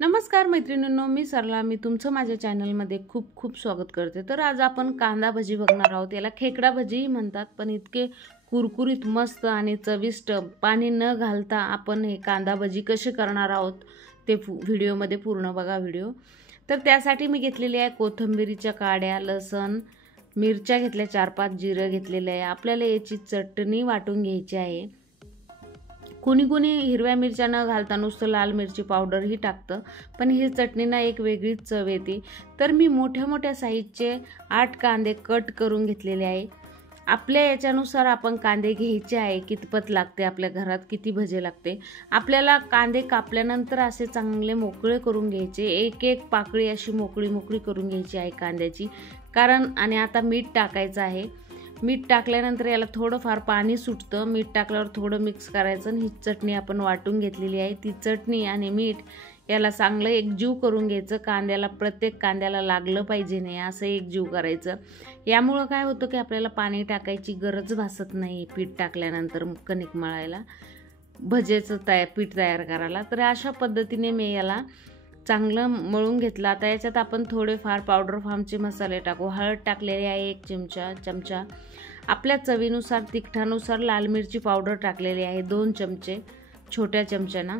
नमस्कार मैत्रिणींनो, मी सरला. मी तुमचं माझ्या चॅनलमध्ये खूप खूप स्वागत करते. तर आज आपण कांदा भजी बघणार आहोत. याला खेकडा भजी म्हणतात, पण इतके कुरकुरीत मस्त आणि चविष्ट पाणी न घालता आपण हे कांदा भजी कसे करणार आहोत ते व्हिडिओमध्ये पूर्ण बघा व्हिडिओ. तर त्यासाठी मी घेतलेली आहे कोथिंबीरीच्या काड्या, लसण, मिरच्या घेतल्या 4-5, जिरं घेतलेलं आहे. आपल्याला याची चटणी वाटून घ्यायची आहे. कोणी कोणी हिरव्या मिरच्या न घालता नुसतं लाल मिरची पावडरही टाकतं, पण ही चटणीना एक वेगळीच चव येते. तर मी मोठ्या मोठ्या साईजचे 8 कांदे कट करून घेतलेले आहे. आपल्या याच्यानुसार आपण कांदे घ्यायचे आहे, कितपत लागते, आपल्या घरात किती भजे लागते. आपल्याला कांदे कापल्यानंतर असे चांगले मोकळे करून घ्यायचे. एक एक पाकळी अशी मोकळी मोकळी करून घ्यायची आहे कांद्याची. आणि आता मीठ टाकायचं आहे. मीठ टाकल्यानंतर याला थोडंफार पाणी सुटतं. मीठ टाकल्यावर थोडं मिक्स करायचं आणि ही चटणी आपण वाटून घेतलेली आहे. ती चटणी आणि मीठ याला चांगलं एकजीव करून घ्यायचं. कांद्याला, प्रत्येक कांद्याला लागलं पाहिजे नाही असं एकजीव करायचं. यामुळं काय होतं की आपल्याला पाणी टाकायची गरज भासत नाही पीठ टाकल्यानंतर कणिक मळायला, भजेचं पीठ तयार करायला. तर अशा पद्धतीने मी याला चांगलं मळून घेतलं. आता याच्यात आपण थोडेफार पावडर फॉर्मचे मसाले टाकू. हळद टाकलेली आहे 1 चमचा. आपल्या चवीनुसार, तिखटानुसार लाल मिरची पावडर टाकलेली आहे 2 चमचे छोट्या चमच्यानं.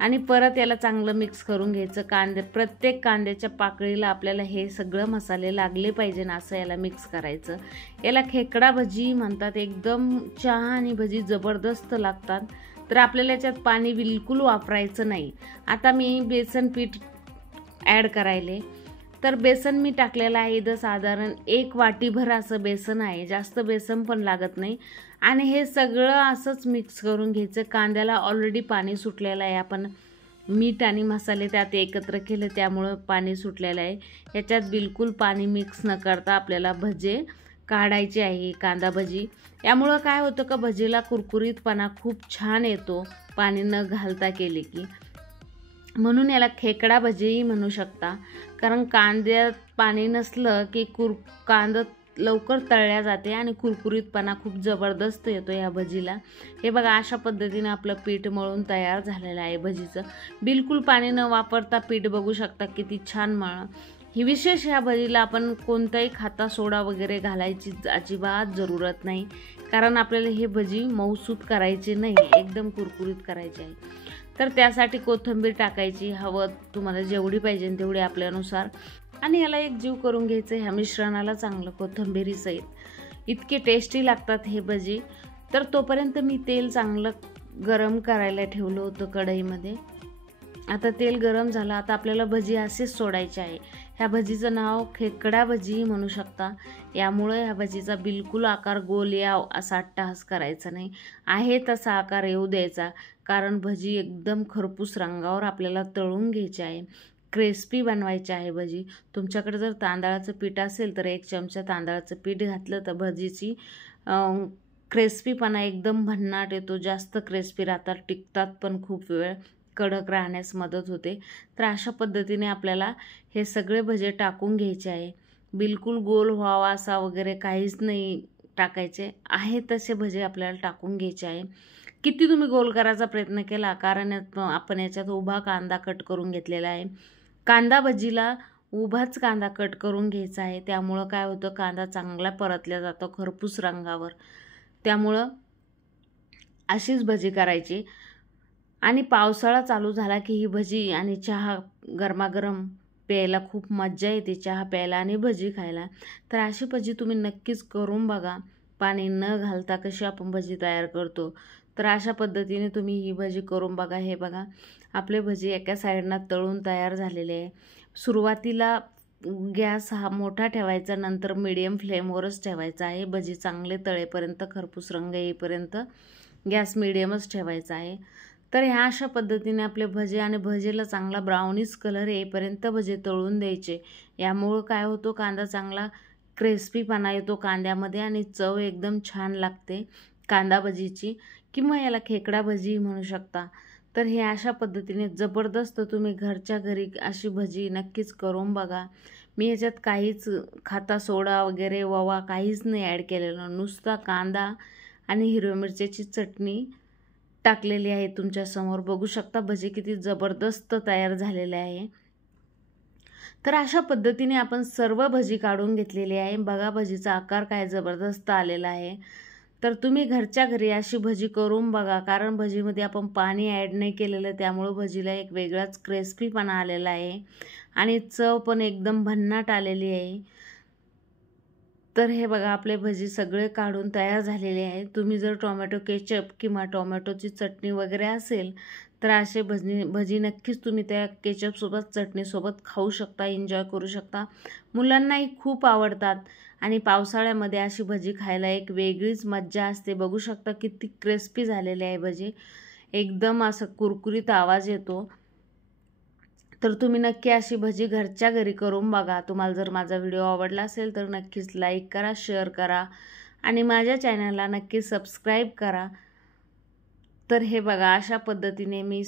आणि परत याला चांगलं मिक्स करून घ्यायचं. प्रत्येक कांद्याच्या पाकळीला आपल्याला हे सगळं मसाले लागले पाहिजे ना असं याला मिक्स करायचं. याला खेकडा भजी म्हणतात. एकदम चहा आणि भजी जबरदस्त लागतात. तर आपल्याला याच्यात पाणी बिलकुल वापरायचं नाही. आता मी बेसन पीठ ॲड करायले. तर बेसन मी टाकलेलं आहे इथं साधारण 1 वाटीभर असं बेसन आहे. जास्त बेसन पण लागत नाही. आणि हे सगळं असंच मिक्स करून घ्यायचं. कांद्याला ऑलरेडी पाणी सुटलेलं आहे. आपण मीठ आणि मसाले त्यात एकत्र केले त्यामुळं पाणी सुटलेलं आहे. याच्यात बिलकुल पाणी मिक्स न करता आपल्याला भजे काढायची आहे, कांदा भजी. यामुळं काय होतं का भजीला कुरकुरीतपणा खूप छान येतो पाणी न घालता केले की. म्हणून याला खेकडा भजीही म्हणू शकता. कारण कांद्यात पाणी नसलं की कांदा लवकर तळल्या जाते आणि कुरकुरीतपणा खूप जबरदस्त येतो या भजीला. हे बघा, अशा पद्धतीने आपलं पीठ मळून तयार झालेलं आहे भजीचं. बिलकुल पाणी न वापरता पीठ बघू शकता किती छान मळलं. ही विशेष ह्या भजीला आपण कोणताही खाता सोडा वगैरे घालायची अजिबात जरूरत नाही. कारण आपल्याला हे भजी मऊसूत करायचे नाही, एकदम कुरकुरीत करायचे आहे. तर त्यासाठी कोथिंबीर टाकायची, हवं तुम्हाला जेवढी पाहिजे तेवढी आपल्यानुसार. आणि याला एक जीव करून घ्यायचं ह्या मिश्रणाला चांगलं कोथिंबीरीसहित. इतके टेस्टी लागतात हे भजी. तर तोपर्यंत मी तेल चांगलं गरम करायला ठेवलं होतं कढईमध्ये. आता तेल गरम झालं. आता आपल्याला भजी असेच सोडायचे आहे. ह्या भजीचं नाव खेकडा भजी म्हणू शकता. यामुळे ह्या भजीचा बिलकुल आकार गोल याव असा अट्टहास करायचा नाही, आहे तसा आकार येऊ द्यायचा. कारण भजी एकदम खरपूस रंगावर आपल्याला तळून घ्यायची आहे, क्रिस्पी बनवायची आहे भजी. तुमच्याकडे जर तांदळाचं पीठ असेल तर 1 चमचा तांदळाचं पीठ घातलं तर भजीची क्रिस्पीपणा एकदम भन्नाट येतो. जास्त क्रिस्पी राहतात, टिकतात पण खूप वेळ, कडक राहण्यास मदत होते. तर अशा पद्धतीने आपल्याला हे सगळे भजे टाकून घ्यायचे आहे. बिलकुल गोल व्हावा असा वगैरे काहीच नाही टाकायचे, आहे तसे भजे आपल्याला टाकून घ्यायचे आहे. किती तुम्ही गोल करायचा प्रयत्न केला, कारण आपण याच्यात उभा कांदा कट करून घेतलेला आहे. कांदा भजीला उभाच कांदा कट करून घ्यायचा आहे. त्यामुळं काय होतं, कांदा चांगला परतल्या जातो खरपूस रंगावर. त्यामुळं अशीच भजी करायची. आणि पावसाळा चालू झाला की ही भजी आणि चहा गरमागरम प्यायला खूप मज्जा येते, चहा प्यायला आणि भजी खायला. तर अशी भजी तुम्ही नक्कीच करून बघा. पाणी न घालता कशी आपण भजी तयार करतो, तर अशा पद्धतीने तुम्ही ही भजी करून बघा. हे बघा, आपले भजी एका साईडनं तळून तयार झालेले आहे. सुरुवातीला गॅस हा मोठा ठेवायचा, नंतर मीडियम फ्लेमवरच ठेवायचा आहे. भजी चांगले तळेपर्यंत, खरपूस रंग येईपर्यंत गॅस मीडियमच ठेवायचा आहे. तर ह्या अशा पद्धतीने आपले भजे आणि भजेला चांगला ब्राउनिश कलर येईपर्यंत भजे तळून द्यायचे. यामुळं काय होतं, कांदा चांगला क्रिस्पीपणा येतो कांद्यामध्ये आणि चव एकदम छान लागते कांदा भजीची, किंवा याला खेकडा भजी म्हणू शकता. तर हे अशा पद्धतीने जबरदस्त तुम्ही घरच्या घरी अशी भजी नक्कीच करून बघा. मी याच्यात काहीच खाता सोडा वगैरे ववा काहीच नाही ॲड केलेलं, नुसता कांदा आणि हिरव्या मिरच्याची चटणी टाकलेली आहे तुमच्यासमोर. बघू शकता भजी किती जबरदस्त तयार झालेले आहे. तर अशा पद्धतीने आपण सर्व भजी काढून घेतलेली आहे. बघा भजीचा आकार काय जबरदस्त आलेला आहे. तर तुम्ही घरच्या घरी अशी भजी करून बघा, कारण भजीमध्ये आपण पाणी ॲड नाही केलेलं, त्यामुळं भजीला एक वेगळाच क्रिस्पीपणा आलेला आहे आणि चव पण एकदम भन्नाट आलेली आहे. तर हे बघा आपले भजी सगळे काढून तयार झालेले आहे. तुम्ही जर टोमॅटो केचप किंवा टोमॅटोची चटणी वगैरे असेल तर असे भजी नक्कीच तुम्ही त्या केचपसोबत चटणीसोबत खाऊ शकता, एन्जॉय करू शकता. मुलांनाही खूप आवडतात आणि पावसाळ्यामध्ये अशी भजी खायला एक वेगळीच मज्जा असते. बघू शकता किती क्रिस्पी झालेले आहे भजी, एकदम असं कुरकुरीत आवाज येतो. तर तुम्ही नक्की अशी भजी घरच्या घरी करून बघा. तुम्हाला जर माझा व्हिडिओ आवडला असेल तर नक्कीच लाईक करा, शेअर करा आणि माझ्या चॅनलला नक्की सबस्क्राईब करा. तर हे बघा अशा पद्धतीने मी